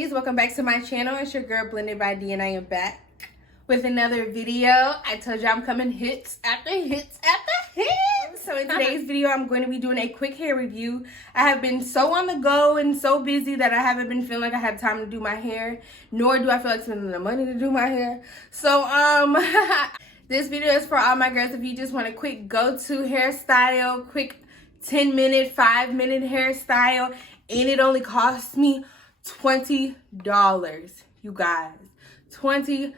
ladies, welcome back to my channel. It's your girl BlendedByDee and I am back with another video. I told you I'm coming hits after hits after hits. So in today's video, I'm going to be doing a quick hair review. I have been so on the go and so busy that I haven't been feeling like I have time to do my hair, nor do I feel like spending the money to do my hair. So this video is for all my girls. If you just want a quick go-to hairstyle, quick 10-minute, 5-minute hairstyle, and it only costs me $20, you guys. $20.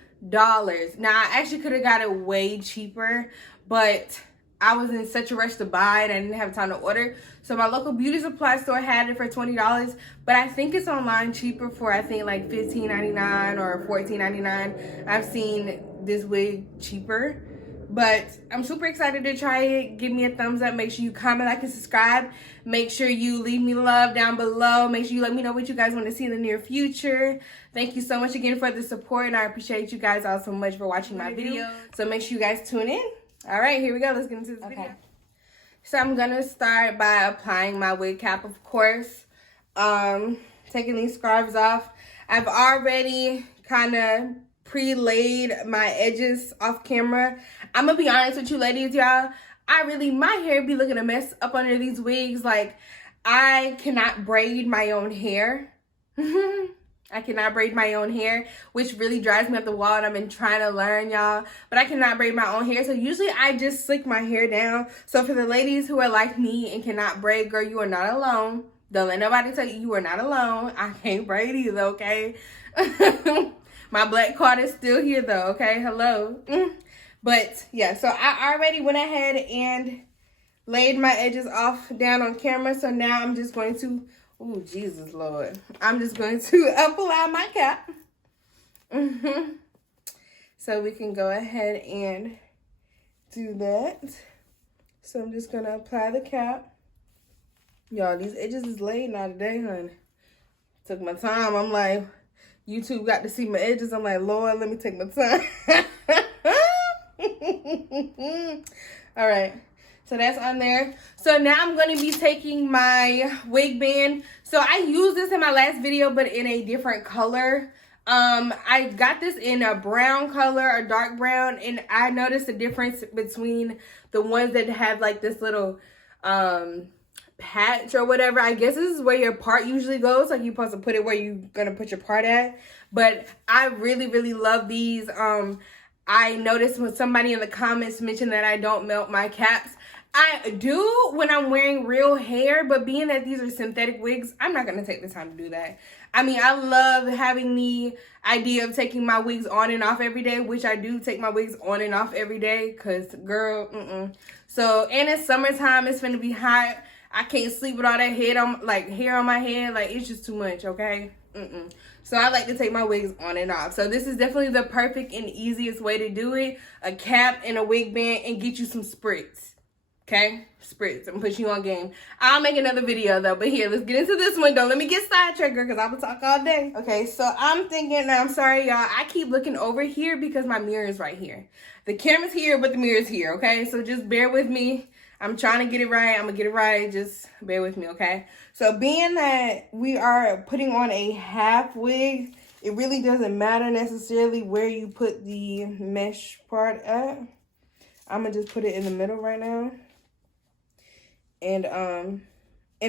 Now, I actually could have got it way cheaper, but I was in such a rush to buy it. I didn't have time to order. So my local beauty supply store had it for $20, but I think it's online cheaper for, I think, like $15.99 or $14.99. I've seen this wig cheaper. But I'm super excited to try it. Give me a thumbs up. Make sure you comment, like, and subscribe. Make sure you leave me love down below. Make sure you let me know what you guys want to see in the near future. Thank you so much again for the support, and I appreciate you guys all so much for watching my video. So make sure you guys tune in. All right, here we go. Let's get into this video. So I'm going to start by applying my wig cap, of course. Taking these scarves off. I've already kind of pre-laid my edges off camera. I'm gonna be honest with you ladies, y'all. My hair be looking a mess up under these wigs. Like, I cannot braid my own hair. I cannot braid my own hair, which really drives me up the wall, and I've been trying to learn, y'all. But I cannot braid my own hair, so usually I just slick my hair down. So for the ladies who are like me and cannot braid, girl, you are not alone. Don't let nobody tell you you are not alone. I can't braid either, okay? My black card is still here though, okay? Hello. But yeah, so I already went ahead and laid my edges off down on camera. So now I'm just going to, oh Jesus Lord. I'm just going to apply my cap. So we can go ahead and do that. So I'm just gonna apply the cap. Y'all, these edges is laid now today, honey. Took my time. I'm like, YouTube got to see my edges. I'm like, Lord, let me take my time. All right, so that's on there. So now I'm going to be taking my wig band. So I used this in my last video, but in a different color. I got this in a brown color, a dark brown, and I noticed the difference between the ones that have like this little patch or whatever. I guess this is where your part usually goes. Like, you're supposed to put it where you're gonna put your part at. But I really love these. I noticed when somebody in the comments mentioned that I don't melt my caps. I do when I'm wearing real hair, but being that these are synthetic wigs, I'm not gonna take the time to do that. I mean, I love having the idea of taking my wigs on and off every day, which I do take my wigs on and off every day, cause girl, So, and it's summertime, it's gonna be hot. I can't sleep with all that hair on my head. Like, it's just too much, okay? So I like to take my wigs on and off. So this is definitely the perfect and easiest way to do it. A cap and a wig band, and get you some spritz. Okay? Spritz. I'm putting you on game. I'll make another video though. But here, let's get into this one. Don't let me get sidetracked, girl, because I will talk all day. Okay, so I'm thinking, now I'm sorry, y'all. I keep looking over here because my mirror is right here. The camera's here, but the mirror's here, okay? So just bear with me. I'm trying to get it right. I'm going to get it right. Just bear with me, okay? So being that we are putting on a half wig, it really doesn't matter necessarily where you put the mesh part at. I'm going to just put it in the middle right now. And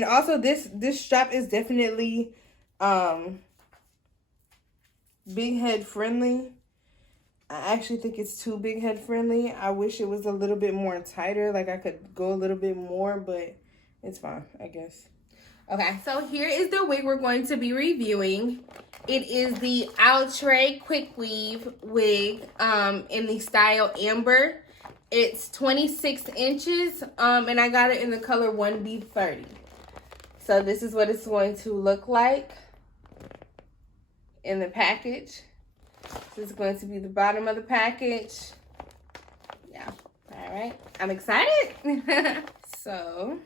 also this strap is definitely big head friendly. I actually think it's too big head friendly. I wish it was a little bit more tighter. Like, I could go a little bit more, but it's fine, I guess. Okay, so here is the wig we're going to be reviewing. It is the Outre Quick Weave wig in the style Amber. It's 26 inches, and I got it in the color 1B30. So this is what it's going to look like in the package. This is going to be the bottom of the package. Yeah. All right. I'm excited. So,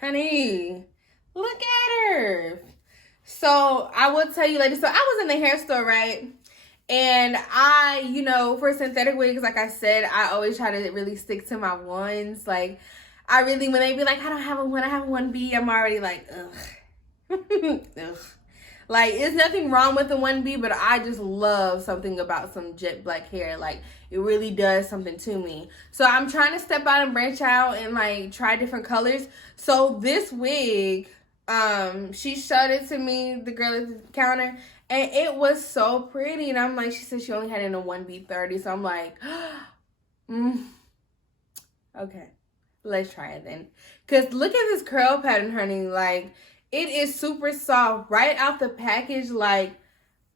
honey, look at her. So, I will tell you, ladies, so I was in the hair store, right? And I, for synthetic wigs, like I said, I always try to really stick to my ones. Like, when they be like, I don't have a one, I have a 1B, I'm already like, ugh. Ugh. Like, it's nothing wrong with the 1B, but I just love something about some jet black hair. Like, it really does something to me. So I'm trying to step out and branch out and like try different colors. So this wig, she showed it to me, the girl at the counter, and it was so pretty. And I'm like, she said she only had it in a 1B30. So I'm like, okay, let's try it then. Because look at this curl pattern, honey. Like, it is super soft right out the package. Like,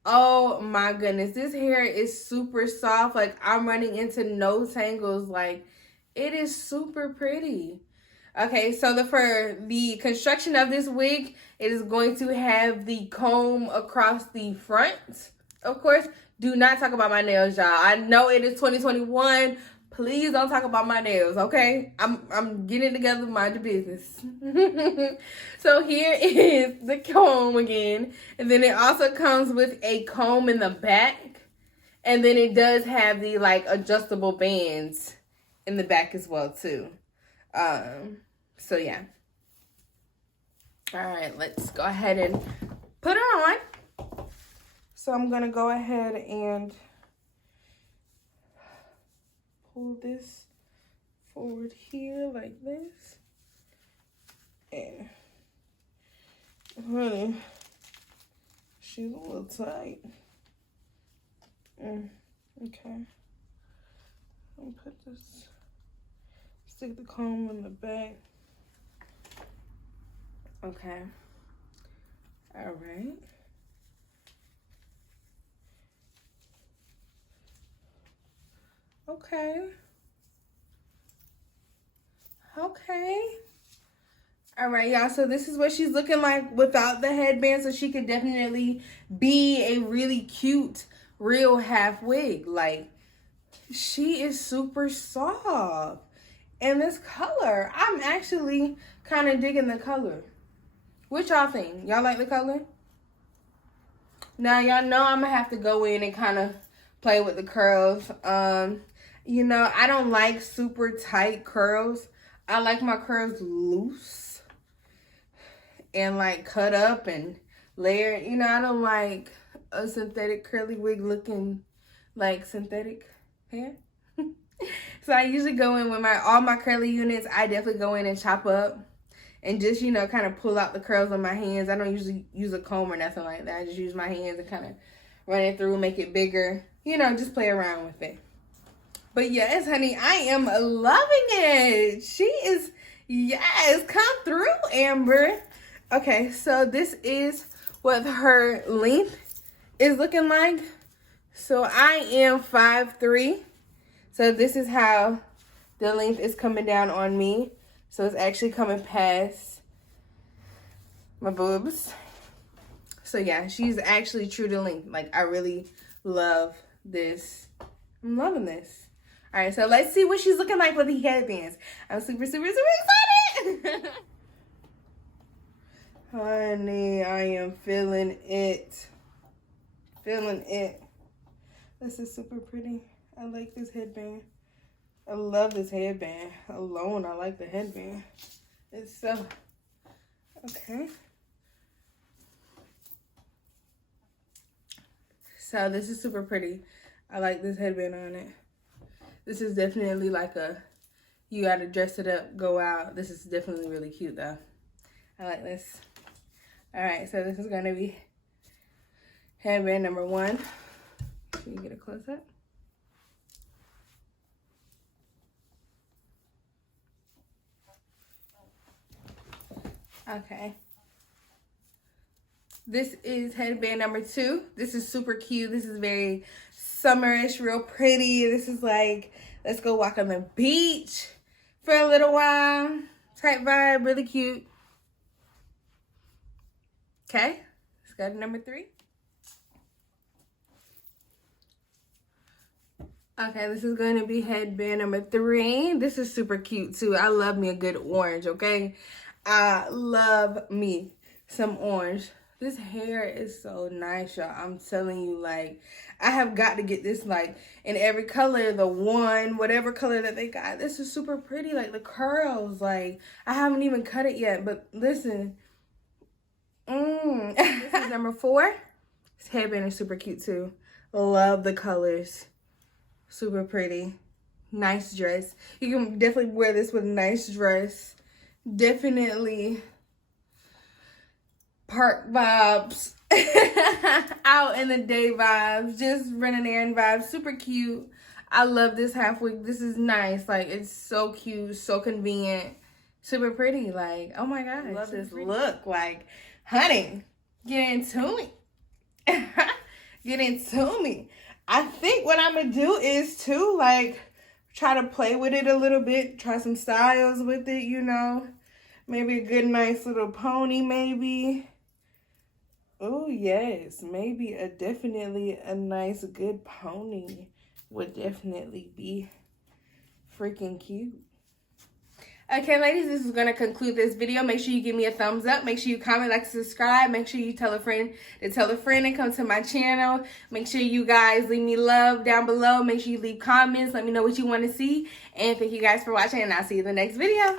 oh my goodness, this hair is super soft. Like, I'm running into no tangles. Like, it is super pretty. Okay, so for the construction of this wig, it is going to have the comb across the front. Of course, do not talk about my nails, y'all. I know it is 2021. Please don't talk about my nails, okay? I'm getting together, mind your business. So here is the comb again. And then it also comes with a comb in the back. And then it does have the like adjustable bands in the back as well too. So yeah. All right, let's go ahead and put her on. So I'm gonna go ahead and pull this forward here like this. And honey, she's a little tight. Okay. I'll put this, stick the comb in the back. Okay. All right. Okay. Okay. All right, y'all. So this is what she's looking like without the headband. So she could definitely be a really cute, real half wig. Like, she is super soft. And this color, I'm actually kind of digging the color. What y'all think? Y'all like the color? Now, y'all know I'm going to have to go in and kind of play with the curls. You know, I don't like super tight curls. I like my curls loose and like cut up and layered. You know, I don't like a synthetic curly wig looking like synthetic hair. So I usually go in with all my curly units. I definitely go in and chop up and just, you know, kind of pull out the curls on my hands. I don't usually use a comb or nothing like that. I just use my hands and kind of run it through, make it bigger. You know, just play around with it. But yes, honey, I am loving it. She is, yes, come through, Amber. Okay, so this is what her length is looking like. So I am 5'3". So this is how the length is coming down on me. So it's actually coming past my boobs. So yeah, she's actually true to length. Like, I really love this. I'm loving this. All right, so let's see what she's looking like with the headbands. I'm super, super, super excited. Honey, I am feeling it. Feeling it. This is super pretty. I like this headband. I love this headband alone. I like the headband. It's so, okay. So this is super pretty. I like this headband on it. This is definitely like you gotta dress it up, go out. This is definitely really cute though. I like this. All right, so this is gonna be headband number 1. Can you get a close up? Okay. This is headband number 2. This is super cute. This is very summerish, real pretty. This is like, let's go walk on the beach for a little while type vibe. Really cute. Okay, let's go to number 3. Okay, this is going to be headband number 3. This is super cute too. I love me a good orange, okay? I love me some orange. This hair is so nice, y'all. I'm telling you, like, I have got to get this, like, in every color, the one, whatever color that they got. This is super pretty, like, the curls, like, I haven't even cut it yet, but listen. This is number 4. This headband is super cute too. Love the colors. Super pretty. Nice dress. You can definitely wear this with a nice dress. Definitely park vibes. Out in the day vibes. Just running errand vibes. Super cute. I love this half wig. This is nice. Like, it's so cute. So convenient. Super pretty. Like, oh my gosh. Love this look. Like, honey, get into me. Get into me. I think what I'm going to do is to, like, try to play with it a little bit. Try some styles with it, you know. Maybe a good, nice little pony, maybe. Oh, yes. Maybe definitely a nice, good pony would definitely be freaking cute. Okay, ladies, this is going to conclude this video. Make sure you give me a thumbs up. Make sure you comment, like, subscribe. Make sure you tell a friend to tell a friend and come to my channel. Make sure you guys leave me love down below. Make sure you leave comments. Let me know what you want to see. And thank you guys for watching, and I'll see you in the next video.